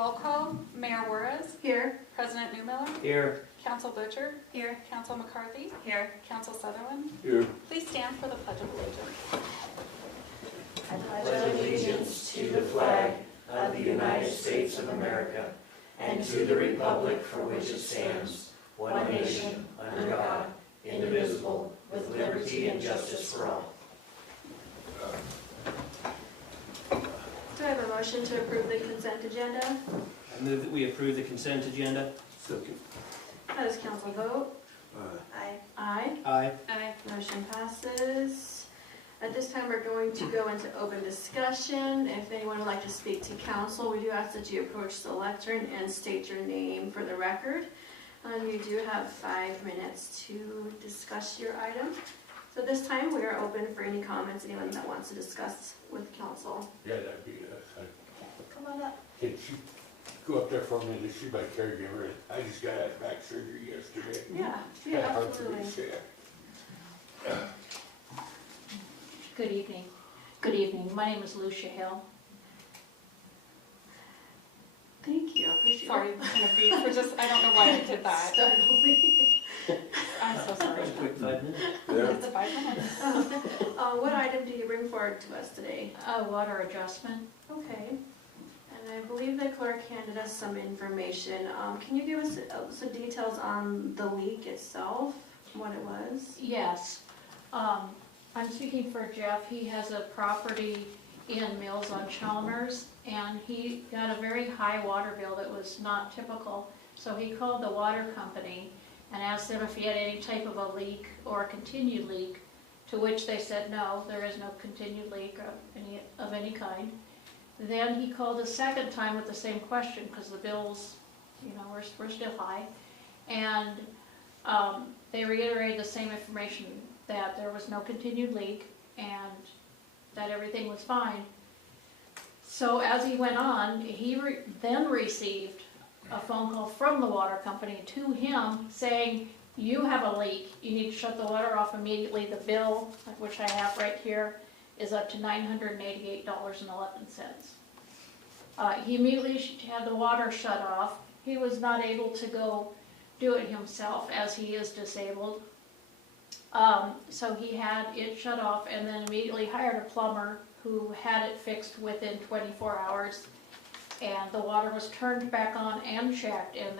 Roll call, Mayor Juarez. Here. President Newmiller. Here. Council Butcher. Here. Council McCarthy. Here. Council Sutherland. Here. Please stand for the Pledge of Allegiance. I pledge allegiance to the flag of the United States of America and to the republic for which it stands, one nation, under God, indivisible, with liberty and justice for all. Do I have a motion to approve the consent agenda? I move that we approve the consent agenda. Second. How does council vote? Aye. Aye. Aye. Aye. Motion passes. At this time, we're going to go into open discussion. If anyone would like to speak to council, we do ask that you approach the lectern and state your name for the record. You do have 5 minutes to discuss your item. So this time, we are open for any comments anyone that wants to discuss with council. Yeah, that'd be, Come on up. can she go up there for me to see my caregiver? I just got out of back surgery yesterday. Yeah, Kinda hard for me to absolutely. say. Good evening. Good evening. My name is Lucia Hill. Thank you. Appreciate Sorry, it. kind of beat for just, I don't know why I did that. Startled me. I'm so sorry. That was a quick 5 minutes. It's 5 minutes. What item do you bring forward to us today? Water adjustment. Okay. And I believe the clerk handed us some information. Can you give us some details on the leak itself, what it was? Yes. I'm speaking for Jeff. He has a property in Mills on Chalmers, and he got a very high water bill that was not typical. So he called the water company and asked them if he had any type of a leak or a continued leak, to which they said no, there is no continued leak of any kind. Then he called a second time with the same question because the bills, were still high, and they reiterated the same information, that there was no continued leak and that everything was fine. So as he went on, he then received a phone call from the water company to him saying, you have a leak, you need to shut the water off immediately. The bill, which I have right here, is up to $988.11. He immediately had the water shut off. He was not able to go do it himself as he is disabled. So he had it shut off and then immediately hired a plumber who had it fixed within 24 hours. And the water was turned back on and checked, and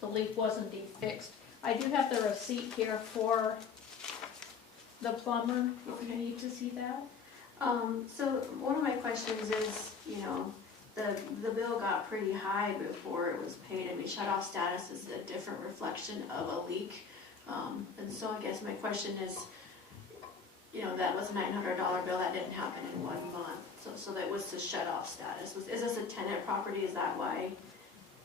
the leak was indeed fixed. I do have the receipt here for the plumber, if you need to see that. So one of my questions is, the bill got pretty high before it was paid. I mean, shut-off status is a different reflection of a leak. And so I guess my question is, that was a $900 bill, that didn't happen in 1 month. So that was the shut-off status. Is this a tenant property? Is that why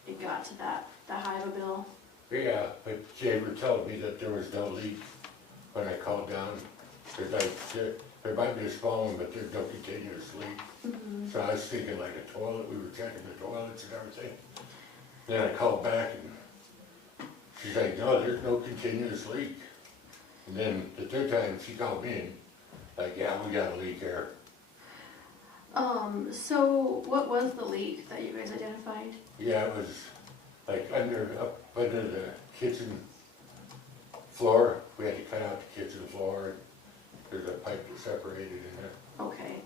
it got to that high of a bill? Yeah, but they were telling me that there was no leak when I called down. Because there might be a small one, but there's no continuous leak. Mm-hmm. So I was thinking like a toilet, we were checking the toilets and everything. Then I called back and she's like, no, there's no continuous leak. And then the third time she called me and like, yeah, we got a leak here. So what was the leak that you guys identified? Yeah, it was like up under the kitchen floor. We had to cut out the kitchen floor. There's a pipe that separated in there. Okay.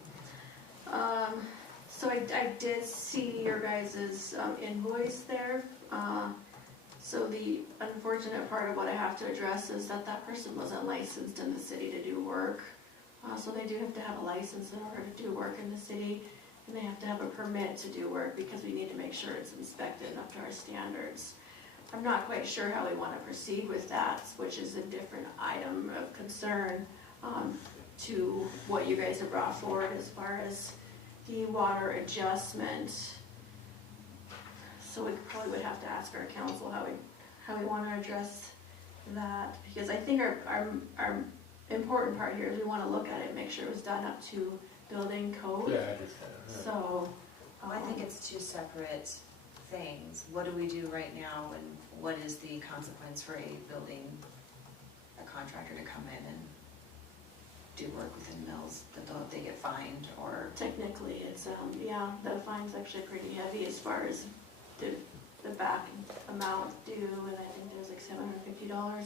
So I did see your guys' invoice there. So the unfortunate part of what I have to address is that person wasn't licensed in the city to do work. So they do have to have a license in order to do work in the city, and they have to have a permit to do work because we need to make sure it's inspected up to our standards. I'm not quite sure how we want to proceed with that, which is a different item of concern to what you guys have brought forward as far as the water adjustment. So we probably would have to ask our council how we want to address that, because I think our important part here is we want to look at it, make sure it was done up to building code. Yeah, I just, So I think it's two separate things. What do we do right now, and what is the consequence for a contractor to come in and do work within Mills? That they get fined, or? technically it's, yeah, the fine's actually pretty heavy as far as the back amount due, and I think there's like $750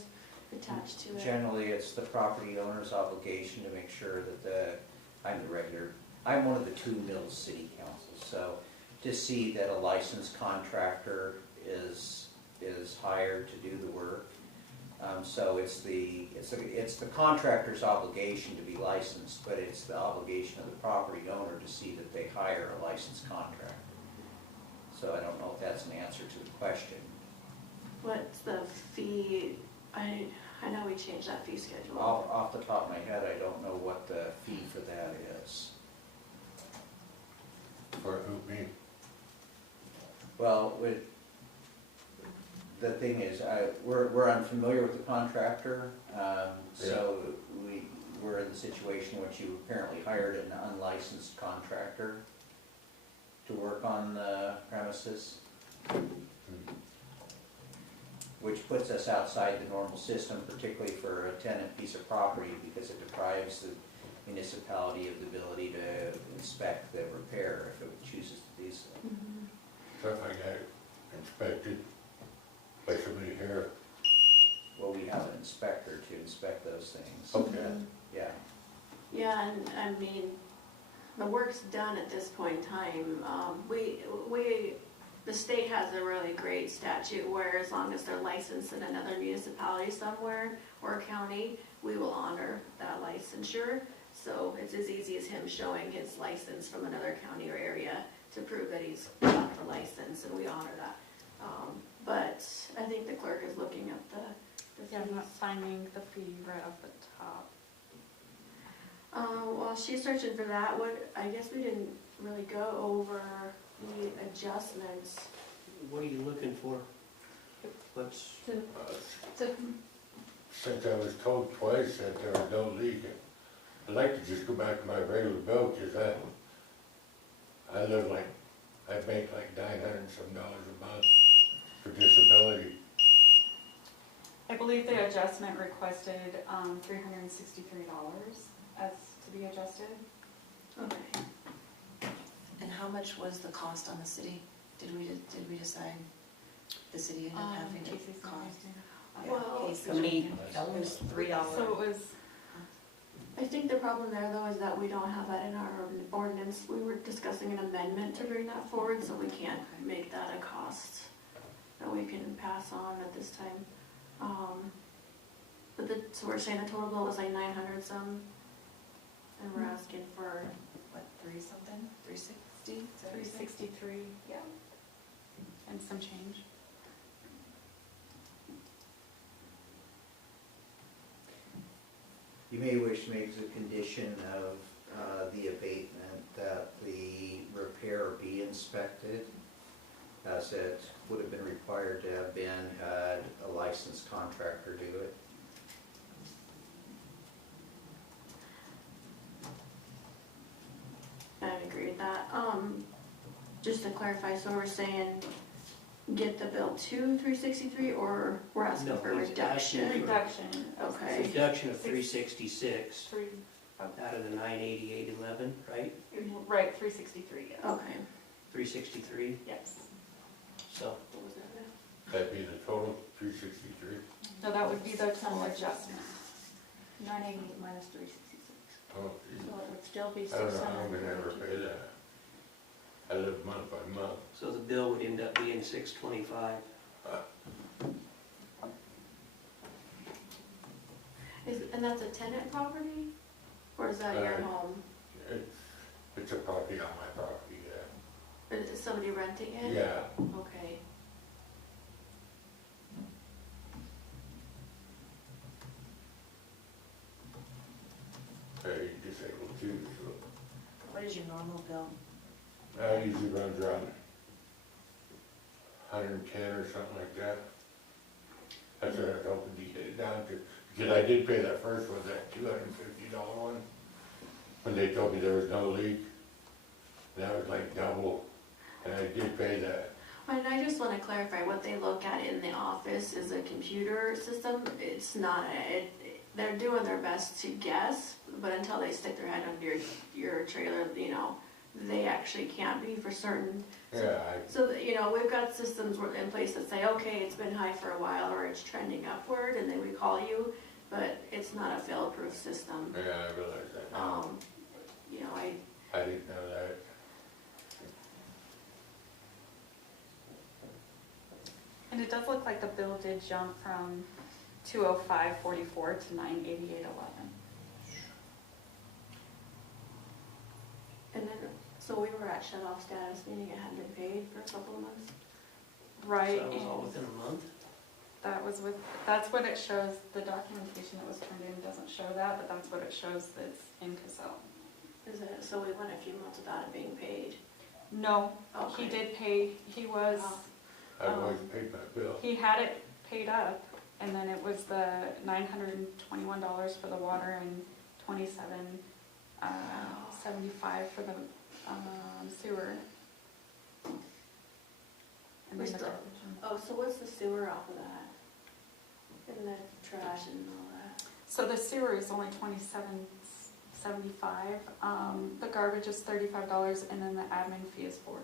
attached to it. Generally, it's the property owner's obligation to make sure that I'm one of the 2 Mills City Councils, so to see that a licensed contractor is hired to do the work. So it's the contractor's obligation to be licensed, but it's the obligation of the property owner to see that they hire a licensed contractor. So I don't know if that's an answer to the question. What's the fee? I know we changed that fee schedule. Off the top of my head, I don't know what the fee for that is. For who, me? Well, the thing is, we're unfamiliar with the contractor, so we're in the situation in which you apparently hired an unlicensed contractor to work on the premises, which puts us outside the normal system, particularly for a tenant piece of property, because it deprives the municipality of the ability to inspect the repair if it chooses to do so. Mhm. So if I got it inspected by somebody here, Well, we have an inspector to inspect those things. okay. Yeah. Yeah, and I mean, the work's done at this point in time. The state has a really great statute where as long as they're licensed in another municipality somewhere or county, we will honor that licensure. So it's as easy as him showing his license from another county or area to prove that he's got the license, and we honor that. But I think the clerk is looking at the Yeah, I'm not fees. finding the fee right off the top. While she's searching for that, I guess we didn't really go over the adjustments. What are you looking for? What's, So, Since I was told twice that there was no leak, I'd like to just go back to my regular bill, because I live like, I make like $900 and some a month for disability. I believe the adjustment requested $363 as to be adjusted. Okay. And how much was the cost on the city? Did we decide the city ended up having Casey's a cost? not Well, How many? It was $3. So it was, I think the problem there though is that we don't have that in our ordinance. We were discussing an amendment to bring that forward, so we can't make that a cost that we can pass on at this time. So we're saying the total bill was like 900 some, and we're asking for, What, 3 something? 360? Is that what you said? 363, yeah, and some change. You may wish to make as a condition of the abatement that the repair be inspected, as it would have been required to have been had a licensed contractor do it. I agree with that. Just to clarify, so we're saying get the bill to 363, or we're asking No, for he's asking reduction? Reduction. of Okay. reduction of 366 Three, out of the 988.11, right? right, 363, yes. Okay. 363, Yes. so What was that? That'd be the total, 363. So that would be the total adjustment. 988 minus 366. Oh, so geez. it would still be I don't know how I'm gonna ever 632. pay that. I live month by month. so the bill would end up being 625. And that's a tenant property? Or is that your home? It's a property on my property, yeah. Is somebody renting it? Yeah, Okay. very disabled too, so. What is your normal bill? Usually runs around 110 or something like that. That's what I was hoping to get it down to, because I did pay that first one, that $250 one, when they told me there was no leak. And that was like double, and I did pay that. And I just want to clarify, what they look at in the office is a computer system. It's not, they're doing their best to guess, but until they stick their head under your trailer, they actually can't be for certain. Yeah, So, that, you know, we've got systems in place that say, okay, it's been high for a while, or it's trending upward, and then we call you, but it's not a fail-proof system. I realize that now. You know, I didn't know that. And it does look like the bill did jump from 205.44 to 988.11. and then, so we were at shut-off status, meaning it hadn't been paid for a couple of months. Right, So that was all and within a month? that's what it shows, the documentation that was turned in doesn't show that, but that's what it shows that's in Casella. Is it, so we went a few months without it being paid? No, Okay. he did pay, he was, I've always paid my bill. he had it paid up, and then it was the $921 for the water and $27.75 for the sewer. And We then the still- garbage. Oh, so what's the sewer off of that? And the trash and all that? So the sewer is only $27.75. The garbage is $35, and then the admin fee is $4. $4.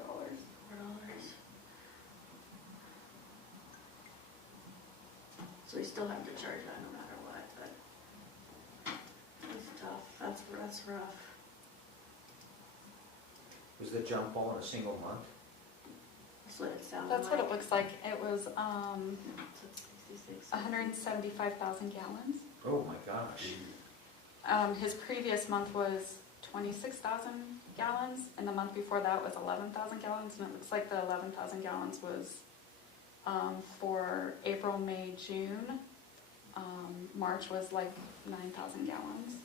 So we still have to charge that no matter what, but it's tough, that's rough. Was the jump all in a single month? That's what it sounded That's like. what it looks like. It was So it's 66. 175,000 gallons. Oh my gosh. His previous month was 26,000 gallons, and the month before that was 11,000 gallons, and it looks like the 11,000 gallons was for April, May, June. March was like 9,000 gallons.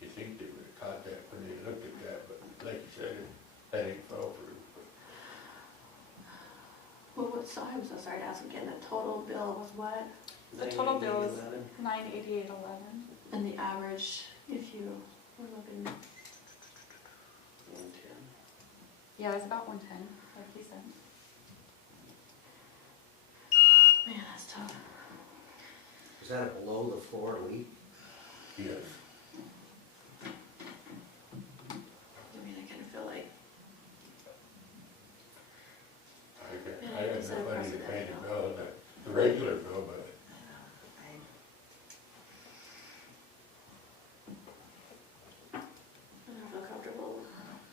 You think they would have caught that when they looked at that, but like you said, that ain't fall through. Well, so I'm so sorry to ask again, the total bill was what? The total bill is 988.11. $988.11. And the average, if you were looking, 110. Yeah, it's about 110, like he said. man, that's tough. Was that a below the floor leak? Yes. I mean, I kind of feel like, I had no money to pay the bill, the regular bill, but I don't feel comfortable.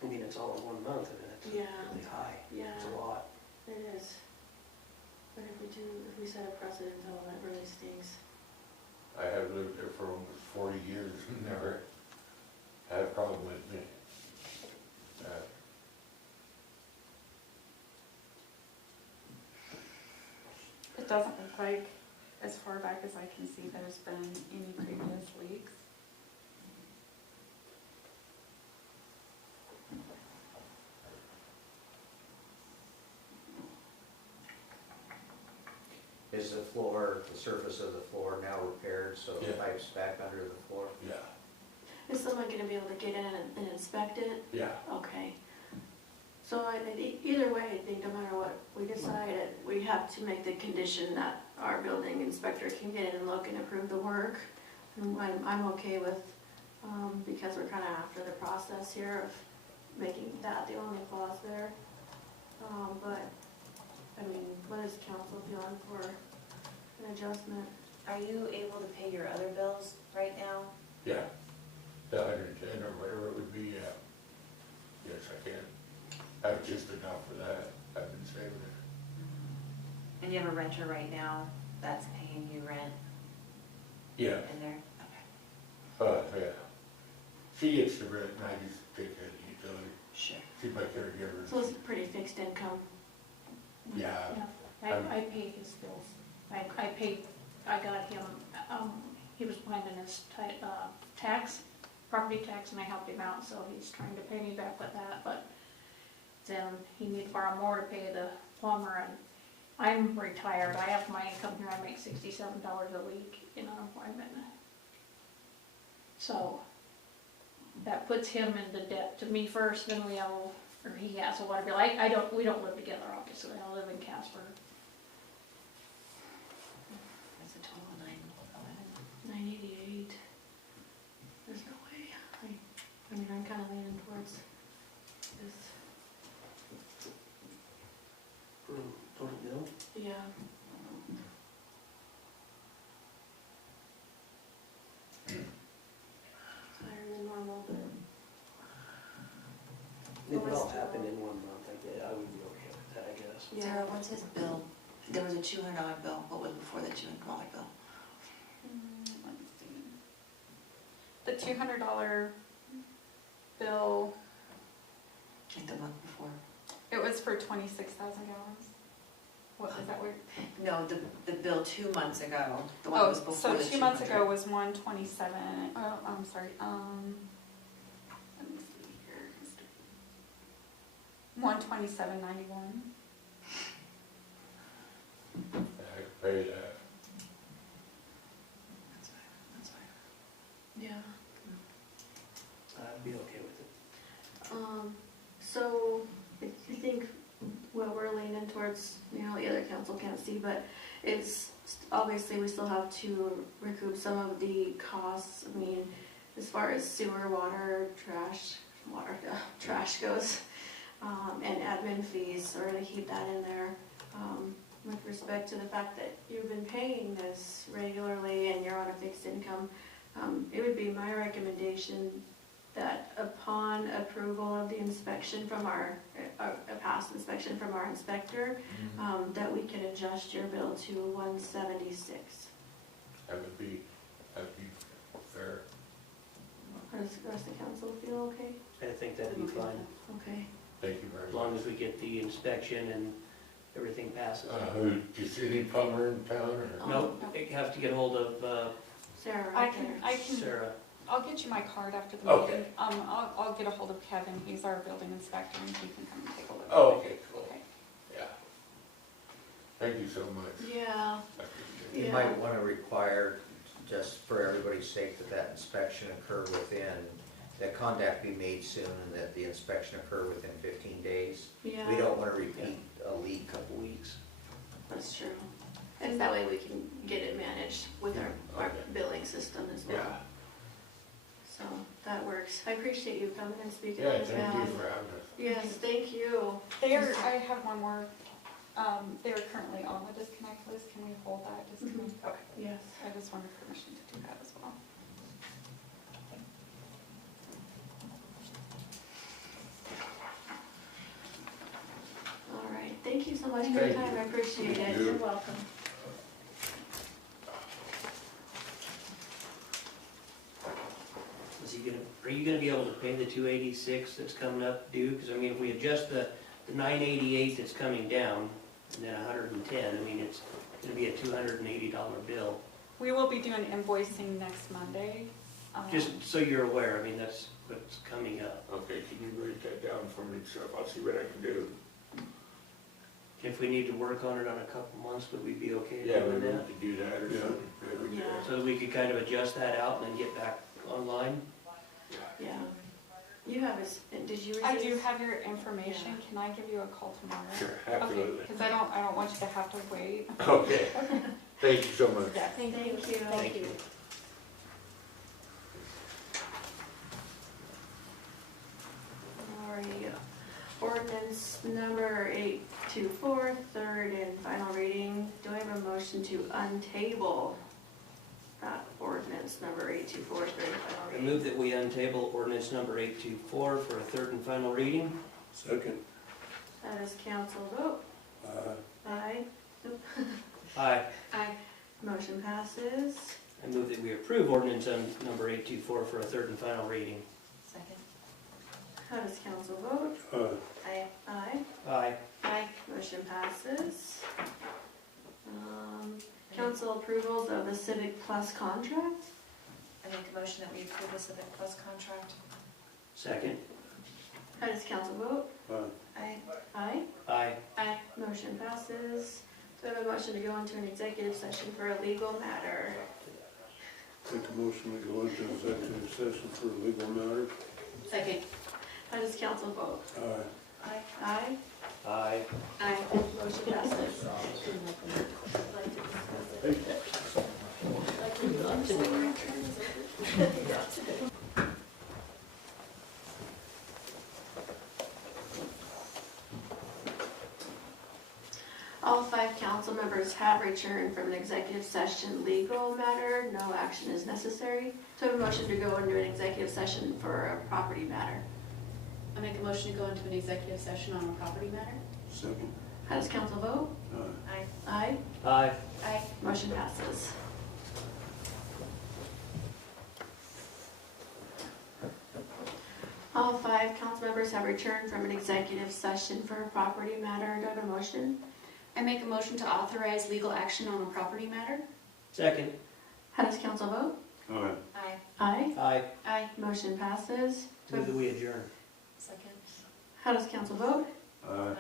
I mean, it's all in 1 month, and it's Yeah. really high. Yeah, It's a lot. it is. But if we set a precedent, though, that really stinks. I have lived there for almost 40 years and never had a problem with me. It doesn't look like, as far back as I can see, there's been any previous leaks. Is the floor, the surface of the floor now repaired, so the Yeah. pipe's back under the floor? Yeah, Is someone gonna be able to get in and inspect it? yeah. Okay. So either way, I think no matter what we decide, we have to make the condition that our building inspector can get in and look and approve the work. And I'm okay with, because we're kind of after the process here of making that the only clause there. But, I mean, what is council feeling for an adjustment? Are you able to pay your other bills right now? Yeah, the 110 or whatever it would be, yeah. Yes, I can. I have just enough for that. I've been saving it. And you have a renter right now that's paying you rent Yeah, in there? Okay. yeah. She gets the rent and I just take care of the utility. Sure. She's my caregiver. So it's pretty fixed income. Yeah, I pay his bills. I got him, he was behind in his property tax, and I helped him out, so he's trying to pay me back with that, but then he needs to borrow more to pay the plumber, and I'm retired, I have my income here, I make $67 a week in unemployment. So, that puts him into debt to me first, then we have, or he has a water bill. We don't live together, obviously, I live in Casper. That's a total of 911. 988. There's no way. I mean, I'm Sarah, what's his bill? There was a $200 bill. What was before the $200 bill? Let me see. The $200 bill, Like the month before? it was for 26,000 gallons. What was that word? No, the bill 2 months ago, the one that was Oh, before the so 2 months 200. ago was 127, oh, I'm sorry, let me see here. 127.91. I can pay that. That's fine, that's fine. Yeah. I'd be okay with it. So I think what we're leaning towards, the other council can't see, but it's obviously we still have to recoup some of the costs. I mean, as far as sewer, trash goes, and admin fees, so we're gonna keep that in there. With respect to the fact that you've been paying this regularly and you're on a fixed income, it would be my recommendation that upon approval of the inspection from a past inspection from our inspector, that we can adjust your bill to 176. That would be fair. How does the rest of the council feel okay? I think that'd be fine, Okay. Thank you very as much. long as we get the inspection and everything passes. Who, do you see any plumber in town or? Nope, you have to get hold of Sarah, I right can, there. I can, Sarah. I'll get you my card after the Okay. meeting. I'll get a hold of Kevin, he's our building inspector, and he can come and take a look. Oh, okay, cool. Okay. Yeah. Thank you so much. Yeah. I appreciate it. You Yeah. might want to require, just for everybody's sake, that inspection occur that contact be made soon and that the inspection occur within 15 days. Yeah. We don't want to repeat a leak. Couple weeks. That's true. And that way we can get it managed with our Okay. billing system as well. Yeah, So that works. I appreciate you coming and speaking. yeah, on thank you behalf. for having us. Yes, thank you. I have one more, they are currently on the disconnect list, can we hold that disconnect? Okay, Yes. I just wanted permission to do that as well. All right, thank you so much for your Thank time, you. I appreciate Thank it. you. You're welcome. Are you gonna be able to pay the 286 that's coming up due? Because I mean, if we adjust the 988 that's coming down, and then 110, I mean, it's gonna be a $280 bill. We will be doing invoicing next Monday. Just so you're aware, I mean, that's what's coming up. Okay, can you write that down for me, so I'll see what I can do. If we need to work on it on a couple months, would we be okay Yeah, we doing need that? to do that or something. Yeah, we do. Yeah. So that we could kind of adjust that out and then get back online? Yeah. You have his, did you receive? I do have your information, can I give you a call tomorrow? Sure, Okay, absolutely. because I don't want you to have to wait. Okay, thank you so much. Yeah, Thank you. Thank you. Alrighty. Ordinance number 824, third and final reading. Do I have a motion to untable that ordinance number 824, third and final I reading? move that we untable ordinance number 824 for a third and final reading. Second. That is council vote. Aye. Aye. Aye. Motion passes. I move that we approve ordinance number 824 for a third and final reading. Second. How does council vote? Aye. Aye. Aye. Aye. Motion passes. Council approvals of the Civic Plus contract. I make a motion that we approve the Civic Plus contract. Second. How does council vote? Aye. Aye. Aye. Aye. Motion passes. Do I have a motion to go into an executive session for a legal matter? Make a motion to go into executive session for a legal matter. Second. How does council vote? Aye. Aye. Aye. Aye. Aye. Motion passes. All 5 council members have returned from an executive session legal matter. No action is necessary. So I have a motion to go into an executive session for a property matter. I make a motion to go into an executive session on a property matter. Second. How does council vote? Aye. Aye. Aye. Aye. Motion passes. All 5 council members have returned from an executive session for a property matter. Do I have a motion? I make a motion to authorize legal action on a property matter. Second. How does council vote? Aye. Aye. Aye. Aye. Aye. Motion passes. Move that we adjourn. Second. How does council vote? Aye. Aye.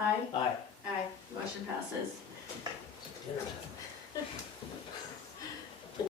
Aye. Aye. Aye. Motion passes. Dinner time.